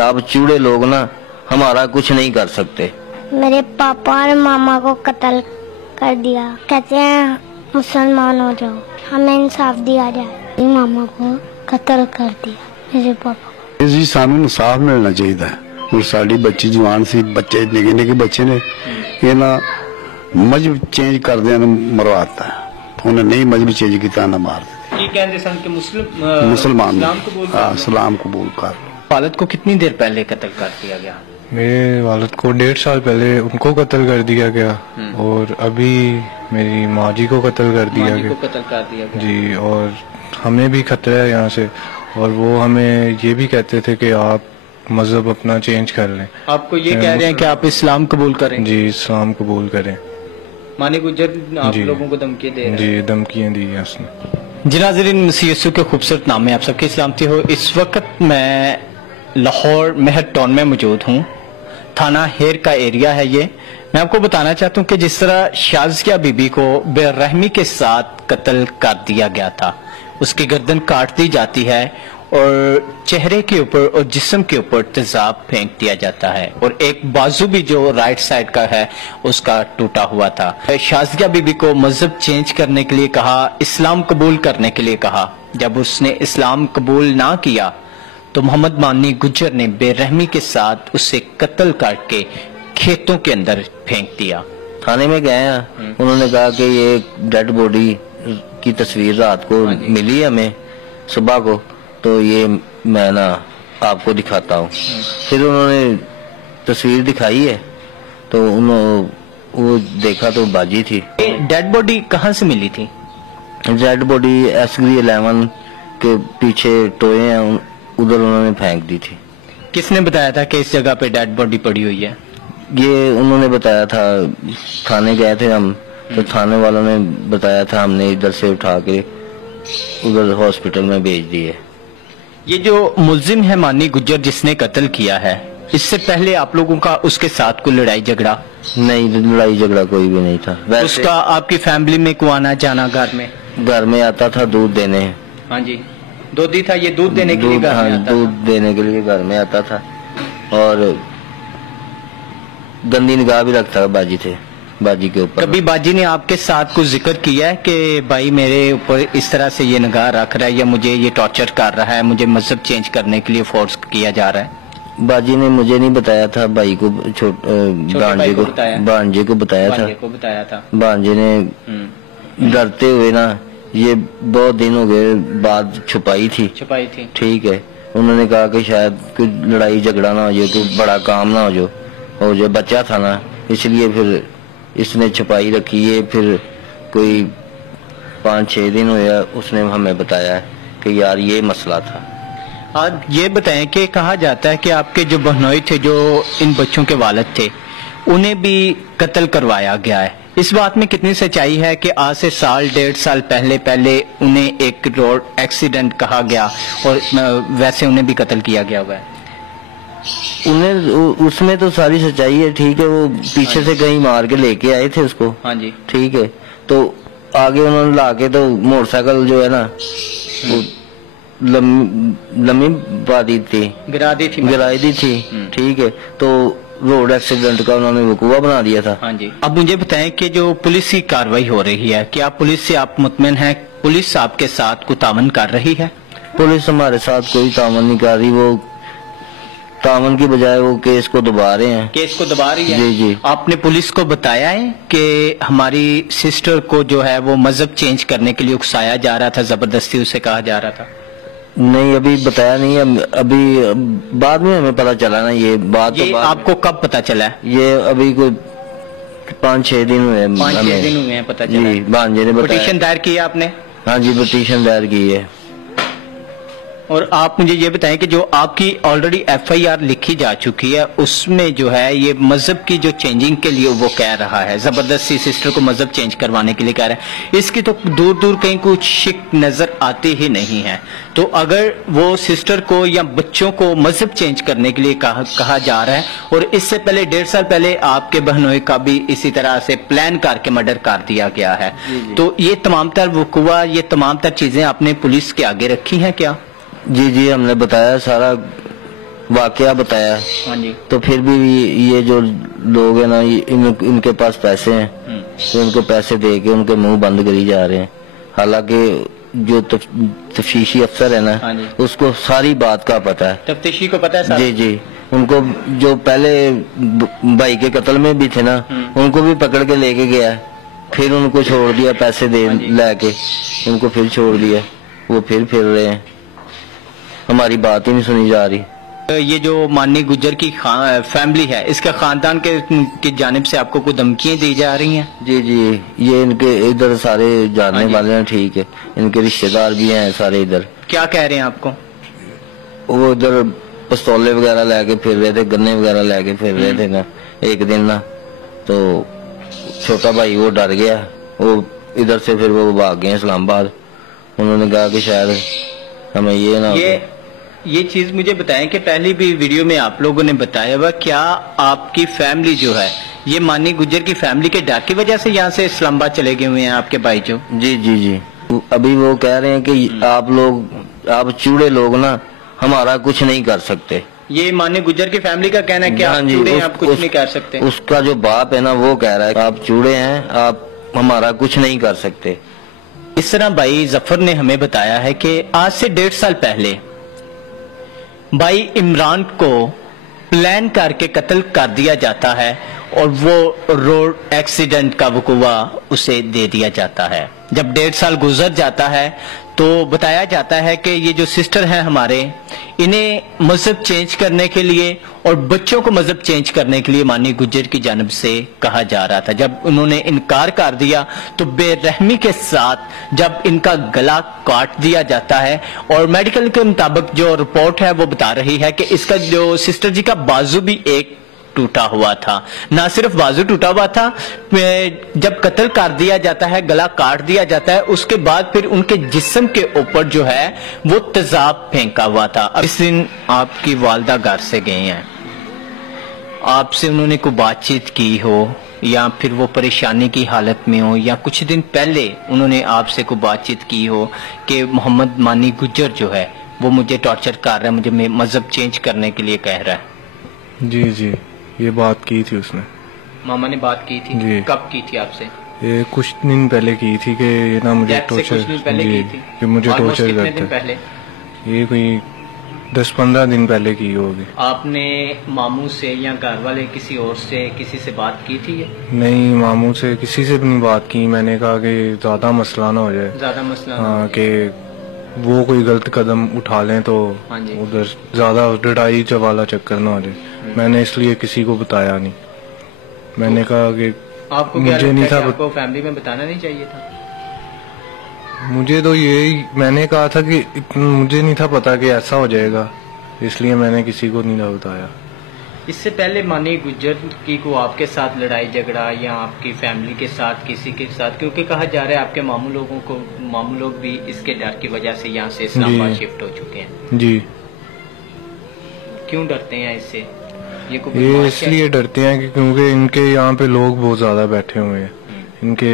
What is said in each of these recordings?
आप चूड़े लोग ना हमारा कुछ नहीं कर सकते। मेरे पापा और मामा को कत्ल कर दिया, कहते हैं मुसलमान हो जाओ, हमें इंसाफ दिया जाए। मामा को कत्ल कर दिया मेरे पापा को। जी सानू इंसाफ मिलना चाहिए। और साड़ी बच्ची जवान सी, बच्चे निके निके बच्चे ने, ये ना मजहब चेंज कर दिया मरवाता है, उन्हें नहीं मजहब चेंज किया ना मार देते। मुसलमान सलाम कबूल कर। वालिद को कितनी देर पहले कत्ल कर दिया गया? मेरे वालिद को 1.5 साल पहले उनको कत्ल कर दिया गया, और अभी मेरी माँ जी को कत्ल कर दिया गया जी। और हमें भी खतरा है यहाँ से, और वो हमें ये भी कहते थे कि आप मजहब अपना चेंज कर लें। आपको ये कह रहे हैं कि आप इस्लाम कबूल करें? जी, इस्लाम कबूल करें। मानी गुजर आप लोगों को धमकी दे रहे हैं? जी, धमकियाँ दी हैं उसने। जी नाज़रीन, मसीह यीशु के खूबसूरत नाम में आप सबकी सलामती हो। इस वक्त मैं लाहौर मेहर टाउन में मौजूद हूँ। थाना हेर का एरिया है ये। मैं आपको बताना चाहता हूँ कि जिस तरह शाज़िया बीबी को बेरहमी के साथ कत्ल कर दिया गया था, उसकी गर्दन काट दी जाती है और चेहरे के ऊपर और जिस्म के ऊपर तेजाब फेंक दिया जाता है, और एक बाजू भी जो राइट साइड का है उसका टूटा हुआ था। शाज़िया बीबी को मजहब चेंज करने के लिए कहा, इस्लाम कबूल करने के लिए कहा। जब उसने इस्लाम कबूल ना किया तो मोहम्मद मानी गुज्जर ने बेरहमी के साथ उसे कत्ल करके खेतों के अंदर फेंक दिया। थाने में गए हैं, उन्होंने कहा कि ये डेड बॉडी की तस्वीर रात को मिली हमें सुबह को, तो ये मैं ना आपको दिखाता हूँ। फिर उन्होंने तस्वीर दिखाई है तो वो देखा तो बाजी थी। डेड बॉडी कहाँ से मिली थी? डेड बॉडी एसग्री 11 के पीछे टोए हैं, उधर उन्होंने फेंक दी थी। किसने बताया था कि इस जगह पे डेड बॉडी पड़ी हुई है? ये उन्होंने बताया था, थाने गए थे हम, तो थाने वालों ने बताया था, हमने इधर से उठा के उधर हॉस्पिटल में भेज दिए। ये जो मुल्जिम है मानी गुज्जर जिसने कत्ल किया है, इससे पहले आप लोगों का उसके साथ कोई लड़ाई झगड़ा? नहीं, लड़ाई झगड़ा कोई भी नहीं था। उसका आपकी फैमिली में को आना जाना घर में आता था दूध देने। हाँ जी, दूधी था ये, दूध देने के लिए घर में आता दूध देने के लिए घर में आता था, और गंदी निगाह भी रखता था बाजी के ऊपर। कभी बाजी ने आपके साथ कुछ जिक्र किया है कि भाई मेरे ऊपर इस तरह से ये निगाह रख रहा है, या मुझे ये टॉर्चर कर रहा है, मुझे मजहब चेंज करने के लिए फोर्स किया जा रहा है? बाजी ने मुझे नहीं बताया था, भाई को भांजे को बताया था। भांजे ने डरते हुए ना, ये बहुत दिन हो गए बाद छुपाई थी। ठीक है, उन्होंने कहा कि शायद कोई लड़ाई झगड़ा ना हो जाए, कोई बड़ा काम ना हो जो बच्चा था ना, इसलिए फिर इसने छुपाई रखी है। फिर कोई 5-6 दिन हुए उसने हमें बताया कि यार ये मसला था। आज ये बताएं कि कहा जाता है कि आपके जो बहनोई थे, जो इन बच्चों के वालिद थे, उन्हें भी कत्ल करवाया गया है। इस बात में कितनी सच्चाई है कि आज से 1.5 साल पहले उन्हें एक रोड एक्सीडेंट कहा गया और वैसे उन्हें भी कत्ल किया गया हुआ है? उसमें तो सारी सच्चाई है। ठीक है, वो पीछे से कहीं मार के लेके आए थे उसको। हाँ जी, ठीक है, तो आगे उन्होंने लाके तो मोटरसाइकिल जो है ना वो लम्बी गिराई दी थी। ठीक है, तो रोड एक्सीडेंट का उन्होंने वकूआ बना दिया था। हाँ जी। अब मुझे बताएं कि जो पुलिस की कार्रवाई हो रही है, क्या पुलिस से आप मुतमिन हैं? पुलिस आपके साथ कोई तामन कर रही है? पुलिस हमारे साथ कोई तामन नहीं कर रही, वो तामन की बजाय वो केस को दबा रहे हैं। केस को दबा रही है? जी जी। आपने पुलिस को बताया है कि हमारी सिस्टर को जो है वो मजहब चेंज करने के लिए उकसाया जा रहा था, जबरदस्ती उसे कहा जा रहा था? नहीं, अभी बताया नहीं है, अभी बाद में हमें पता चला ना ये बात। ये आपको कब पता चला है? ये अभी कोई 5-6 दिन हुए हैं। 5-6 दिन हुए हैं पता चला? जी, भांजे ने बताया। पिटीशन दायर की है आपने? हाँ जी, पिटीशन दायर की है। और आप मुझे ये बताएं कि जो आपकी ऑलरेडी FIR लिखी जा चुकी है, उसमें जो है ये मजहब की जो चेंजिंग के लिए वो कह रहा है, जबरदस्ती सिस्टर को मजहब चेंज करवाने के लिए कह रहा है, इसकी तो दूर दूर कहीं कुछ शिक नजर आती ही नहीं है। तो अगर वो सिस्टर को या बच्चों को मजहब चेंज करने के लिए कहा जा रहा है, और इससे पहले 1.5 साल पहले आपके बहनोई का भी इसी तरह से प्लान करके मर्डर कर दिया गया है, तो ये तमाम तर वकूआ, ये तमाम तर चीजें आपने पुलिस के आगे रखी हैं क्या? जी जी, हमने बताया सारा वाकया बताया। हाँ जी। तो फिर भी ये जो लोग हैं ना, इनके पास पैसे हैं तो इनको पैसे दे के उनके मुंह बंद करी जा रहे हैं। हालांकि जो तफ्तीशी अफसर है ना, उसको सारी बात का पता है। तफ्तीशी को पता है सारा? जी जी, उनको जो पहले भाई के कत्ल में भी थे ना, उनको भी पकड़ के लेके गया, फिर उनको छोड़ दिया, पैसे दे लेके उनको फिर छोड़ दिया, वो फिर रहे हैं, हमारी बात ही नहीं सुनी जा रही। ये जो माननीय गुज्जर की फैमिली है, इसका खानदान की जानिब से आपको कोई धमकियां दी जा रही हैं? जी जी, ये इनके इधर सारे जानने वाले हैं, ठीक है, इनके रिश्तेदार भी हैं सारे इधर। क्या कह रहे हैं आपको? वो इधर पिस्तौले वगैरह लेके फिर रहे थे, गन्ने वगैरह लेके फिर रहे थे ना। एक दिन ना तो छोटा भाई वो डर गया, वो इधर से फिर वो भाग गए इस्लामाबाद। उन्होंने कहा कि शायद हमें ये ना ये चीज मुझे बताएं कि पहली भी वीडियो में आप लोगों ने बताया हुआ, क्या आपकी फैमिली जो है, ये माननीय गुज्जर की फैमिली के डर की वजह से यहाँ से इस्लामाबाद चले गए हुए हैं आपके भाई जो? जी जी जी, अभी वो कह रहे हैं कि आप चूड़े लोग ना हमारा कुछ नहीं कर सकते। ये माननीय गुज्जर की फैमिली का कहना है कि आप चूड़े हैं, आप कुछ नहीं कर सकते। उसका जो बाप है ना, वो कह रहा है आप चूड़े हैं, आप हमारा कुछ नहीं कर सकते। इस तरह भाई जफर ने हमें बताया है कि आज से 1.5 साल पहले भाई इमरान को प्लान करके कत्ल कर दिया जाता है और वो रोड एक्सीडेंट का वकूआ उसे दे दिया जाता है। जब 1.5 साल गुजर जाता है तो बताया जाता है कि ये जो सिस्टर हैं हमारे, इन्हें मजहब चेंज करने के लिए और बच्चों को मजहब चेंज करने के लिए माननीय गुज्जर की जानब से कहा जा रहा था। जब उन्होंने इनकार कर दिया तो बेरहमी के साथ जब इनका गला काट दिया जाता है, और मेडिकल के मुताबिक जो रिपोर्ट है वो बता रही है कि इसका जो सिस्टर जी का बाजू भी एक टूटा हुआ था। ना सिर्फ बाजू टूटा हुआ था, जब कत्ल कर दिया जाता है, गला काट दिया जाता है, उसके बाद फिर उनके जिस्म के ऊपर जो है वो तेजाब फेंका हुआ था। इस दिन आपकी वालदा घर से गए हैं, आपसे उन्होंने कोई बातचीत की हो या फिर वो परेशानी की हालत में हो, या कुछ दिन पहले उन्होंने आपसे कोई बातचीत की हो कि मोहम्मद मानी गुज्जर जो है वो मुझे टॉर्चर कर रहा है, मुझे मजहब चेंज करने के लिए कह रहा है? जी जी, ये बात की थी उसने। मामा ने बात की थी? जी। कब की थी आपसे? ये कुछ दिन पहले की थी कि ये ना मुझे टॉर्चर, कि मुझे टॉर्चर करते हैं। ये कोई 10-15 दिन पहले की होगी। आपने मामू से या घर वाले किसी और से किसी से बात की थी? नहीं, मामू से किसी से भी नहीं बात की। मैंने कहा कि ज्यादा मसला ना हो जाए, ज्यादा मसला, हाँ, कि वो कोई गलत कदम उठा लें तो उधर ज्यादा लड़ाई वाला चक्कर ना हो जाए। मैंने इसलिए किसी को बताया नहीं। मैंने कहा कि आपको मुझे नहीं था, आपको फैमिली में बताना नहीं चाहिए था। मुझे तो यही, मैंने कहा था कि मुझे नहीं था पता कि ऐसा हो जाएगा, इसलिए मैंने किसी को नहीं बताया। इससे पहले माननीय गुज्जर की को आपके साथ लड़ाई झगड़ा या आपकी फैमिली के साथ किसी के साथ, क्योंकि कहा जा रहा है आपके मामू लोग भी इसके डर की वजह से यहाँ से इस्लामाबाद शिफ्ट हो चुके हैं। जी। क्यों डरते हैं इससे? ये इसलिए डरते हैं कि क्योंकि इनके यहाँ पे लोग बहुत ज्यादा बैठे हुए हैं, इनके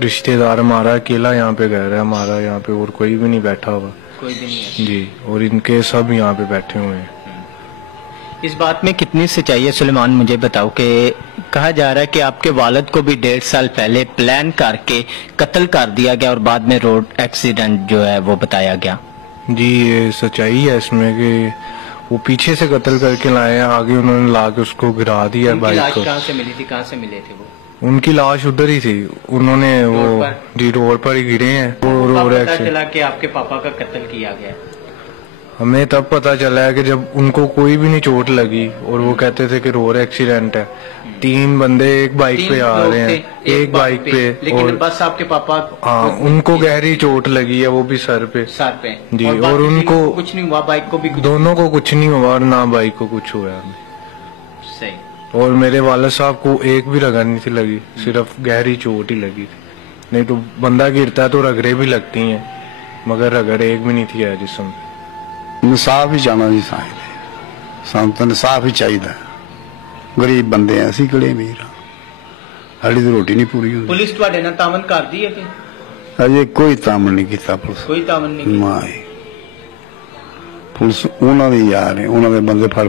रिश्तेदार, हमारा अकेला यहाँ पे घर है, हमारा यहाँ पे और कोई भी नहीं बैठा हुआ, कोई भी नहीं है जी, और इनके सब यहाँ पे बैठे हुए हैं। इस बात में कितनी सच्चाई है सुलेमान, मुझे बताओ कि कहा जा रहा है कि आपके वालिद को भी 1.5 साल पहले प्लान करके कत्ल कर दिया गया और बाद में रोड एक्सीडेंट जो है वो बताया गया। जी, ये सच्चाई है इसमें कि वो पीछे से कत्ल करके लाए हैं, आगे उन्होंने ला के उसको गिरा दिया बाइक को। कहाँ से मिली थी, कहाँ से मिले थे वो? उनकी लाश उधर ही थी, उन्होंने वो जी रोड पर ही गिरे हैं। वो रोड एक्सीडेंट चला कि आपके पापा का कत्ल किया गया? हमें तब पता चला है कि जब उनको कोई भी नहीं चोट लगी और वो कहते थे कि रोड एक्सीडेंट है। 3 बंदे एक बाइक पे आ रहे हैं, एक बाइक पे, लेकिन बस आपके पापा, हाँ, उनको गहरी चोट लगी है, वो भी सर पे जी, और उनको कुछ नहीं हुआ, बाइक को भी, दोनों को कुछ नहीं हुआ और ना बाइक को कुछ हुआ है। सही। और मेरे वालिद साहब को एक भी रगड़ नहीं थी लगी, सिर्फ गहरी चोट ही लगी थी। नहीं तो बंदा गिरता है तो रगड़े भी लगती हैं, मगर रगड़ एक भी नहीं थी जिसम। इंसाफ ही चाहना जी ਸਾਨੂੰ ਤਾਂ इंसाफ ही चाहिए। गरीब बंदे हैं ਅਸੀਂ ਕਿਹੜੇ ਅਮੀਰ ਹਾਂ, ਸਾਡੀ ਤਾਂ ਰੋਟੀ ਨਹੀਂ ਪੂਰੀ ਹੁੰਦੀ। ਪੁਲਿਸ ਤੁਹਾਡੇ ਨਾਲ ਤਾਮਨ ਕਰਦੀ ਹੈ ਕਿ ਅਜੇ ਕੋਈ ਤਾਮਨ ਨਹੀਂ ਕੀਤਾ ਪੁਲਿਸ? ਕੋਈ ਤਾਮਨ ਨਹੀਂ। ਪੁਲਿਸ ਉਹਨਾਂ ਦੀ ਯਾਰ ਹੈ, ਉਹਨਾਂ ਦੇ ਬੰਦੇ ਫੜ